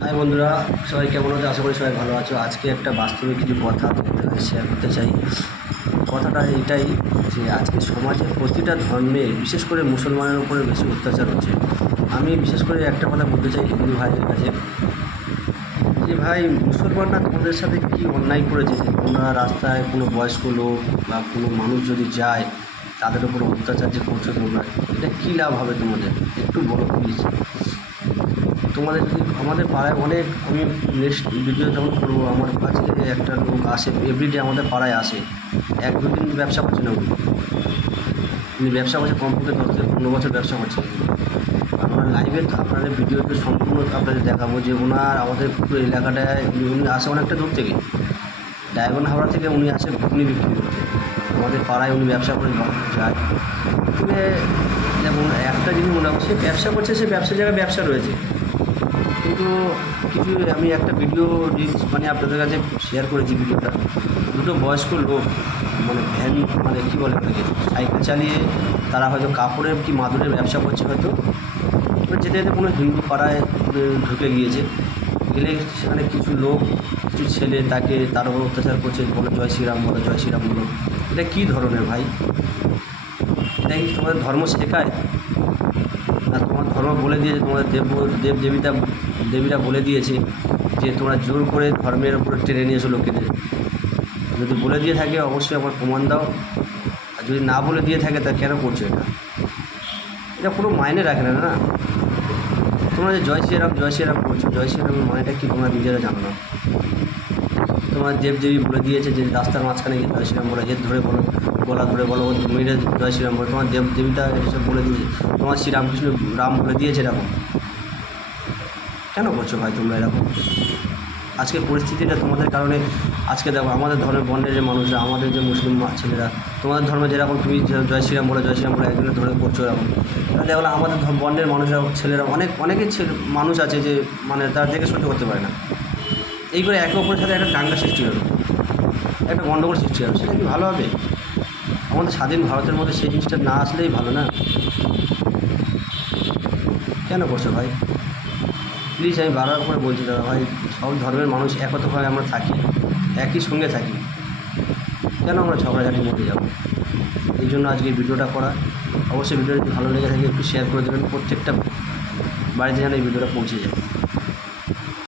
High বন্ধুরা, সবাই কেমন আছো? আশা করি সবাই ভালো আছো। আজকে একটা বাস্তবিক কিছু কথা তোমাদের কাছে শেয়ার করতে চাই। কথাটা এটাই যে আজকে সমাজে প্রতিটা ধর্মে, বিশেষ করে মুসলমানের উপরে বেশি অত্যাচার হচ্ছে। আমি বিশেষ করে একটা কথা বলতে চাই হিন্দু ভাইদের কাছে, যে ভাই, মুসলমানরা তোমাদের সাথে কী অন্যায় করেছে যে তোমরা রাস্তায় কোনো বয়স্ক লোক বা কোনো মানুষ যদি যায় তাদের উপর অত্যাচার যে করছো তোমরা, এটা কী লাভ হবে তোমাদের? একটু বলো প্লিজ। তোমাদের যদি আমাদের পাড়ায় অনেক, আমি নেক্সট ভিডিও যখন করবো, আমার কাছে একটা লোক আসে এভরিডে, আমাদের পাড়ায় আসে, 1-2 দিন ব্যবসা করছে না উনি ব্যবসা করছে কমপক্ষে 10 থেকে 15 বছর ব্যবসা করছে। আমরা লাইভে আপনাদের ভিডিওতে সম্পূর্ণ আপনাদের দেখাবো যে ওনার আমাদের পুরো এলাকাটায় উনি আসে অনেকটা দূর থেকে, ডায়মন্ড হাওড়া থেকে উনি আসে ঘুগনি বিক্রি করতে, আমাদের পাড়ায় উনি ব্যবসা করে যায়। মানে যেমন একটা জিনিস মনে হয়, সে ব্যবসা করছে, সে ব্যবসার জায়গায় ব্যবসা রয়েছে, কিন্তু কিছু আমি একটা ভিডিও রিলস মানে আপনাদের কাছে শেয়ার করেছি ভিডিওটা। দুটো বয়স্ক লোক মানে ভ্যান, মানে কী বলে ওটাকে, সাইকেল চালিয়ে তারা হয়তো কাপড়ের কি মাদুরের ব্যবসা করছে হয়তো, এবার যেতে যেতে কোনো হিন্দু পাড়ায় ঢুকে গিয়েছে, গেলে সেখানে কিছু লোক, কিছু ছেলে তার উপর অত্যাচার করছে, বলে জয় শ্রীরাম বলো, জয় শ্রীরাম বলো। এটা কী ধরনের ভাই? এটা কি তোমাদের ধর্ম শেখায়? না তোমার ধর্ম বলে দিয়েছে, তোমাদের দেবীরা বলে দিয়েছে যে তোমরা জোর করে ধর্মের উপরে টেনে নিয়ে এসো লোকেদের? যদি বলে দিয়ে থাকে অবশ্যই আমার প্রমাণ দাও, আর যদি না বলে দিয়ে থাকে তা কেন করছো এটা? এটা কোনো মাইনে রাখে না। না, তোমরা যে জয় শ্রীরাম করছো, জয় শ্রীরামের মানেটা কি তোমরা নিজেরা জানো না? তোমার দেবদেবী বলে দিয়েছে যে রাস্তার মাঝখানে গিয়ে জয় শ্রীরাম বলো, হেদ ধরে বলো, গলা ধরে বলো, মেয়েরা জয় শ্রীরাম বলো। তোমার দেবদেবীটা এসব বলে দিয়েছে, তোমার শ্রীরামকৃষ্ণ রাম বলে দিয়েছে এরকম। কেন করছো ভাই তোমরা এরকম? আজকের পরিস্থিতিটা তোমাদের কারণে। আজকে দেখো আমাদের ধর্মের বর্ণের যে মানুষরা, আমাদের যে মুসলিম ছেলেরা, তোমাদের ধর্মে যেরকম তুমি জয় শ্রীরাম বলে একজনের ধরে করছো এরকম, দেখো আমাদের বর্ণের মানুষরা, ছেলেরা, অনেকেই মানুষ আছে যে মানে তার দেখে সহ্য করতে পারে না। এই করে একে অপরের সাথে একটা দাঙ্গা সৃষ্টি হলো, একটা গণ্ডগোল সৃষ্টি হলো, সেটা কি ভালো হবে? আমাদের স্বাধীন ভারতের মধ্যে সেই জিনিসটা না আসলেই ভালো না? কেন করছো ভাই? প্লিজ, আমি বারবার করে বলছি দাদা ভাই, সব ধর্মের মানুষ একতভাবে আমরা থাকি, একই সঙ্গে থাকি, কেন আমরা ঝগড়াঝাটির মধ্যে যাবো? এই জন্য আজকে ভিডিওটা করা। অবশ্যই ভিডিওটা যদি ভালো লেগে থাকে একটু শেয়ার করে দেবেন, প্রত্যেকটা বাড়িতে যেন এই ভিডিওটা পৌঁছে যায়।